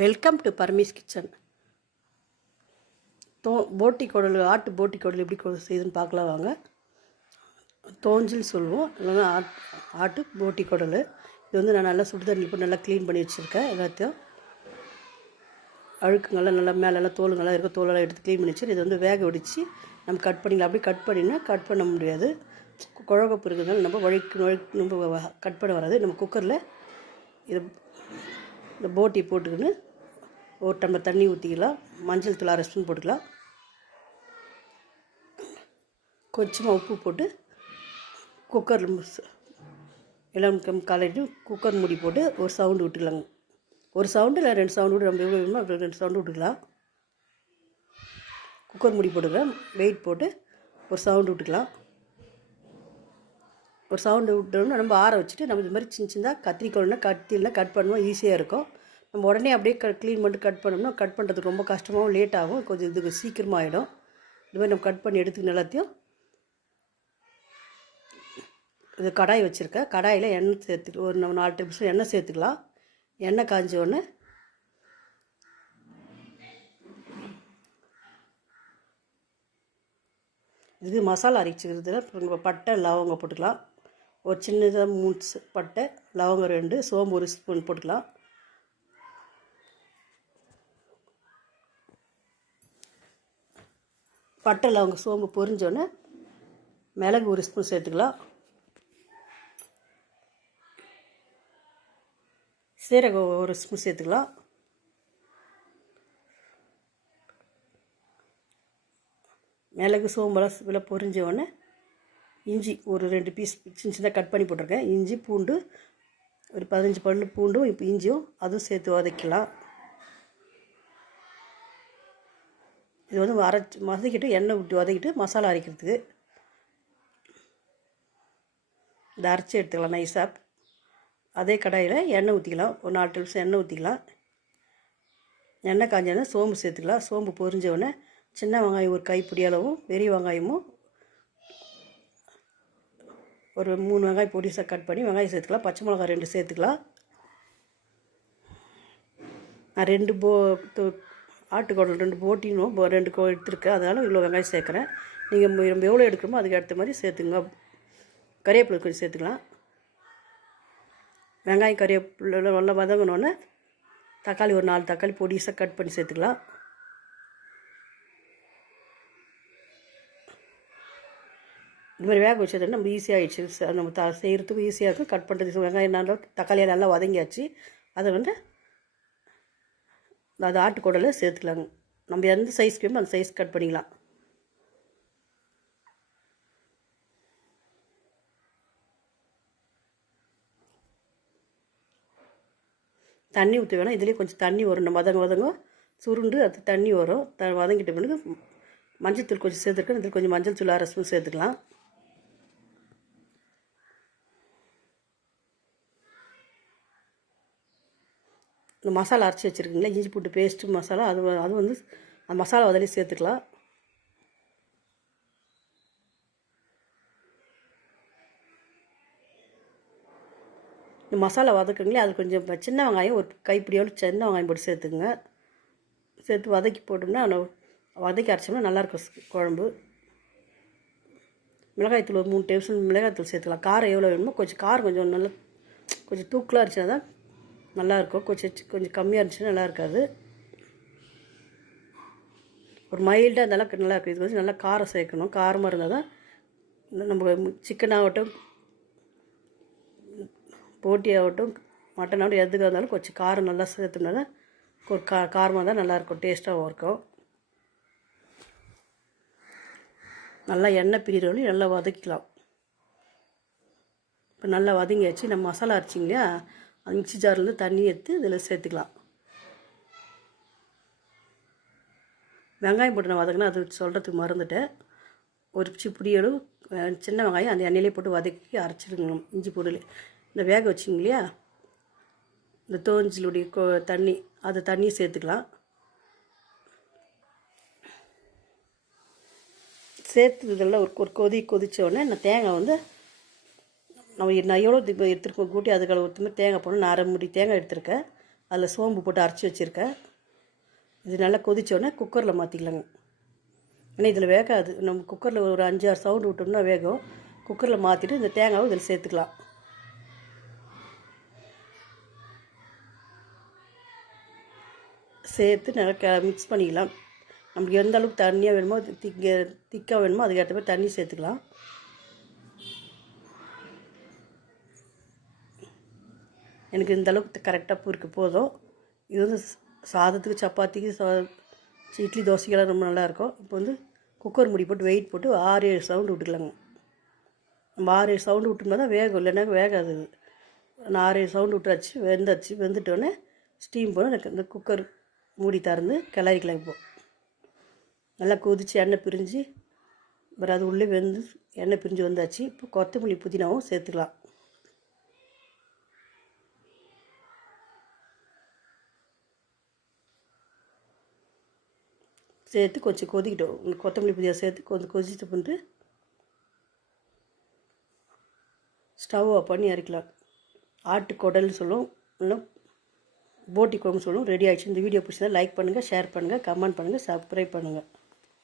Welcome to permits kitchen. தோ போட்டி குடல் ஆட்டு போட்டி குடல் எப்படி செய்யுதுன்னு பார்க்கலாம் வாங்க. தோஞ்சில் சொல்லுவோம். இல்லைன்னா ஆட் ஆட்டு போட்டி குடல். இது வந்து நான் நல்லா சுடு தண்ணி போட்டு நல்லா க்ளீன் பண்ணி வச்சுருக்கேன் எல்லாத்தையும். அழுக்குங்கள்லாம் நல்லா மேலெல்லாம் தோலுங்கள்லாம் இருக்க தோலெல்லாம் எடுத்து க்ளீன் பண்ணி வச்சு இது வந்து வேக வடித்து நம்ம கட் பண்ணிக்கலாம். அப்படியே கட் பண்ணினா கட் பண்ண முடியாது. குழகப்பு இருக்கிறதுனால நம்ம வழுக்கு வழுக்கு நம்ம கட் பண்ண வராது. நம்ம குக்கரில் இது இந்த போட்டி போட்டுக்கின்னு ஒரு டம்ளர் தண்ணி ஊற்றிக்கலாம் மஞ்சள் தூள் அரை ஸ்பூன் போட்டுக்கலாம். கொஞ்சமாக உப்பு போட்டு குக்கரில் எல்லாம் கம் கலரிட்டு குக்கர் மூடி போட்டு ஒரு சவுண்டு விட்டுக்கலாங்க ஒரு சவுண்டு இல்லை ரெண்டு சவுண்டு விட்டு நம்ம எவ்வளோ வேணுமோ அப்படி ரெண்டு சவுண்டு விட்டுக்கலாம். குக்கர் மூடி போட்டுக்கலாம். வெயிட் போட்டு ஒரு சவுண்டு விட்டுக்கலாம். ஒரு சவுண்டு விட்டோம்னா நம்ம ஆற வச்சுட்டு நம்ம இது மாதிரி சின்ன சின்னதாக கத்திரிக்கோள்னா கத்தியில் கட் பண்ணுவோம் ஈஸியாக இருக்கும். நம்ம உடனே அப்படியே க க்ளீன் பண்ணிட்டு கட் பண்ணோம்னா கட் பண்ணுறதுக்கு ரொம்ப கஷ்டமாகவும் லேட் ஆகும். கொஞ்சம் இதுக்கு சீக்கிரமாக ஆகிடும் இது மாதிரி நம்ம கட் பண்ணி எடுத்துக்கணும் எல்லாத்தையும் இது கடாய் வச்சுருக்கேன். கடாயில் எண்ணெய் சேர்த்து ஒரு நம்ம நாலு டேபிள் எண்ணெய் சேர்த்துக்கலாம். எண்ணெய் காஞ்ச உடனே இது மசாலா அரைச்சிக்கிறதுல பட்டை லவங்கம் போட்டுக்கலாம். ஒரு சின்னதாக மூணு பட்டை லவங்கம் ரெண்டு சோம்பு ஒரு ஸ்பூன் போட்டுக்கலாம். பட்டை லவங்கம் சோம்பு பொரிஞ்சோடனே மிளகு ஒரு ஸ்பூன் சேர்த்துக்கலாம். சீரகம் ஒரு ஸ்பூன் சேர்த்துக்கலாம். மிளகு சோம்பெல்லாம் வில பொரிஞ்ச உடனே இஞ்சி ஒரு ரெண்டு பீஸ் சின்ன சின்னதாக கட் பண்ணி போட்டிருக்கேன். இஞ்சி பூண்டு ஒரு பதினஞ்சு பல்லு பூண்டும் இப்போ இஞ்சியும் அதுவும் சேர்த்து வதக்கலாம். இது வந்து அரைச்சி வதக்கிட்டு எண்ணெய் விட்டு வதக்கிட்டு மசாலா அரைக்கிறதுக்கு. இதை அரைச்சி எடுத்துக்கலாம் நைஸாக அதே கடாயில் எண்ணெய் ஊற்றிக்கலாம் ஒரு நாலு டேபிள் எண்ணெய் ஊற்றிக்கலாம் எண்ணெய் காஞ்சோடனே சோம்பு சேர்த்துக்கலாம். சோம்பு பொரிஞ்சவுடனே சின்ன வெங்காயம் ஒரு கைப்பிடி அளவும் பெரிய வெங்காயமும் ஒரு மூணு வெங்காயம் பொடிசாக கட் பண்ணி வெங்காயம் சேர்த்துக்கலாம். பச்சை மிளகாய் ரெண்டு சேர்த்துக்கலாம். நான் ரெண்டு போ து- ரெண்டு போட்டினும். ரெண்டு கோ எடுத்துருக்கேன். அதனால் இவ்வளோ வெங்காயம் சேர்க்குறேன். நீங்கள் நம்ம எவ்வளோ எடுக்கிறோமோ அதுக்கு ஏற்ற மாதிரி சேர்த்துங்க. கறிவேப்பிலை கொஞ்சம் சேர்த்துக்கலாம். வெங்காயம் கறிவேப்பிலை நல்லா வதங்கினோன்னே தக்காளி ஒரு நாலு தக்காளி பொடிசாக கட் பண்ணி சேர்த்துக்கலாம். இந்த மாதிரி வேக வச்சதுன்னா நம்ம ஈஸியாகிடுச்சு நம்ம த செய்கிறதுக்கும் ஈஸியாக இருக்கும் கட் பண்ணுறது வெங்காயம் நல்லா தக்காளியை நல்லா வதங்கியாச்சு. அதை வந்து அது ஆட்டுக்கூடலில் சேர்த்துக்கலாங்க. நம்ம எந்த சைஸ்க்கு வேணுமோ அந்த சைஸ் கட் பண்ணிக்கலாம். தண்ணி ஊற்றி வேணாம். இதுலேயே கொஞ்சம் தண்ணி வரும். நம்ம வதங்க வதங்க சுருண்டு அது தண்ணி வரும். த வதங்கிட்ட பிறகு மஞ்சள் தூள் கொஞ்சம் சேர்த்துருக்கேன். இதில் கொஞ்சம் மஞ்சள் தூள் அரை ஸ்பூன் சேர்த்துக்கலாம். இந்த மசாலா அரைச்சி வச்சுருக்கீங்களா? இஞ்சி பூட்டு பேஸ்ட்டு மசாலா அது அது வந்து அந்த மசாலா அதிலே சேர்த்துக்கலாம். இந்த மசாலா வதக்குங்களே அது கொஞ்சம் சின்ன வெங்காயம் ஒரு கைப்பிடியோடு சின்ன வெங்காயம் போட்டு சேர்த்துக்குங்க. சேர்த்து வதக்கி போட்டோம்னா அந்த வதக்கி அரைச்சோம்னா நல்லாயிருக்கும் குழம்பு. மிளகாய்த்தூள் ஒரு மூணு டேபிள் மிளகாய்த்தூள் சேர்த்துக்கலாம். காரம் எவ்வளோ வேணுமோ கொஞ்சம் காரம் கொஞ்சம் நல்லா கொஞ்சம் தூக்கலாக இருந்துச்சுன்னா தான் நல்லாயிருக்கும். கொஞ்சம் கொஞ்சம் கம்மியாக இருந்துச்சுன்னா நல்லா இருக்காது ஒரு மைல்டாக இருந்தாலும் நல்லா இருக்குது இது வந்து நல்லா காரம் சேர்க்கணும். காரமாக இருந்தால் தான் நம்ம சிக்கன் ஆகட்டும் போட்டி ஆகட்டும் மட்டன் ஆகட்டும் எதுக்காக இருந்தாலும் கொஞ்சம் காரம் நல்லா சேர்த்தோம்னா தான் ஒரு கா காரமாக தான் நல்லாயிருக்கும். டேஸ்ட்டாகவும் இருக்கும். நல்லா எண்ணெய் பிரிகிற நல்லா வதக்கிக்கலாம். இப்போ நல்லா வதங்கியாச்சு. நம்ம மசாலா அரைச்சிங்க இல்லையா? அந்த மிக்ஸி ஜார்லேருந்து தண்ணி எடுத்து இதில் சேர்த்துக்கலாம். வெங்காயம் போட்டு நான் வதக்கினா அது சொல்கிறதுக்கு மறந்துட்டேன். ஒரு சிப்பிடி அளவு சின்ன வெங்காயம் அந்த எண்ணெயிலே போட்டு வதக்கி அரைச்சிருக்கணும் இஞ்சி பொடியில் இந்த வேக வச்சிங்க இல்லையா இந்த தோஞ்சிலுடைய கோ தண்ணி அது தண்ணியை சேர்த்துக்கலாம். சேர்த்து இதெல்லாம் ஒரு ஒரு கொதி கொதிச்ச உடனே நான் தேங்காய் வந்து நம்ம நான் எவ்வளோ எடுத்துருக்கோம் கூட்டி அதுக்கு அளவு தேங்காய் போடணும். நான் அரை முடி தேங்காய் எடுத்திருக்கேன். அதில் சோம்பு போட்டு அரைச்சி வச்சுருக்கேன். இது நல்லா கொதித்தோடனே குக்கரில் மாற்றிக்கலாங்க ஏன்னா இதில் வேகாது. நம்ம குக்கரில் ஒரு அஞ்சு ஆறு சவுண்டு விட்டோம்னா வேகும். குக்கரில் மாற்றிட்டு இந்த தேங்காவை இதில் சேர்த்துக்கலாம். சேர்த்து நல்லா க மிக்ஸ் பண்ணிக்கலாம். நமக்கு எந்த அளவுக்கு தண்ணியாக வேணுமோ திக்க திக்காக வேணுமோ அதுக்கேற்ற மாதிரி தண்ணி சேர்த்துக்கலாம். எனக்கு இந்த அளவுக்கு கரெக்டாக பூருக்கு போதும். இது வந்து சாதத்துக்கு சப்பாத்திக்கு சா இட்லி தோசைக்கெல்லாம் ரொம்ப நல்லாயிருக்கும் இப்போ வந்து குக்கர் முடி போட்டு வெயிட் போட்டு ஆறு ஏழு சவுண்டு விட்டுக்கலாங்க. நம்ம ஆறு ஏழு சவுண்டு விட்டோம்னா தான் வேகும் இல்லைன்னா வேகாது. நான் ஆறு ஏழு சவுண்டு விட்டாச்சு வெந்தாச்சு வெந்துட்டோடனே ஸ்டீம் போன எனக்கு இந்த குக்கர் மூடி திறந்து கிளறிக்கலாம் இப்போ. நல்லா கொதித்து எண்ணெய் பிரிஞ்சு அப்புறம் அது உள்ளே வெந்து எண்ணெய் பிரிஞ்சு வந்தாச்சு. இப்போ கொத்தமல்லி புதினாவும் சேர்த்துக்கலாம். சேர்த்து கொஞ்சம் கொதிக்கிட்டோம். கொத்தமல்லி புதினா சேர்த்து கொஞ்சம் கொதித்து பண்ணிட்டு ஸ்டவ் ஆஃப் பண்ணி இறக்கலாம் ஆட்டு குடல்னு சொல்லுவோம் இல்லை போட்டி குழம்பு சொல்லுவோம் ரெடி ஆகிடுச்சு இந்த வீடியோ பிடிச்சதா லைக் பண்ணுங்கள் ஷேர் பண்ணுங்கள் கமெண்ட் பண்ணுங்கள் சப்ஸ்கிரைப் பண்ணுங்கள்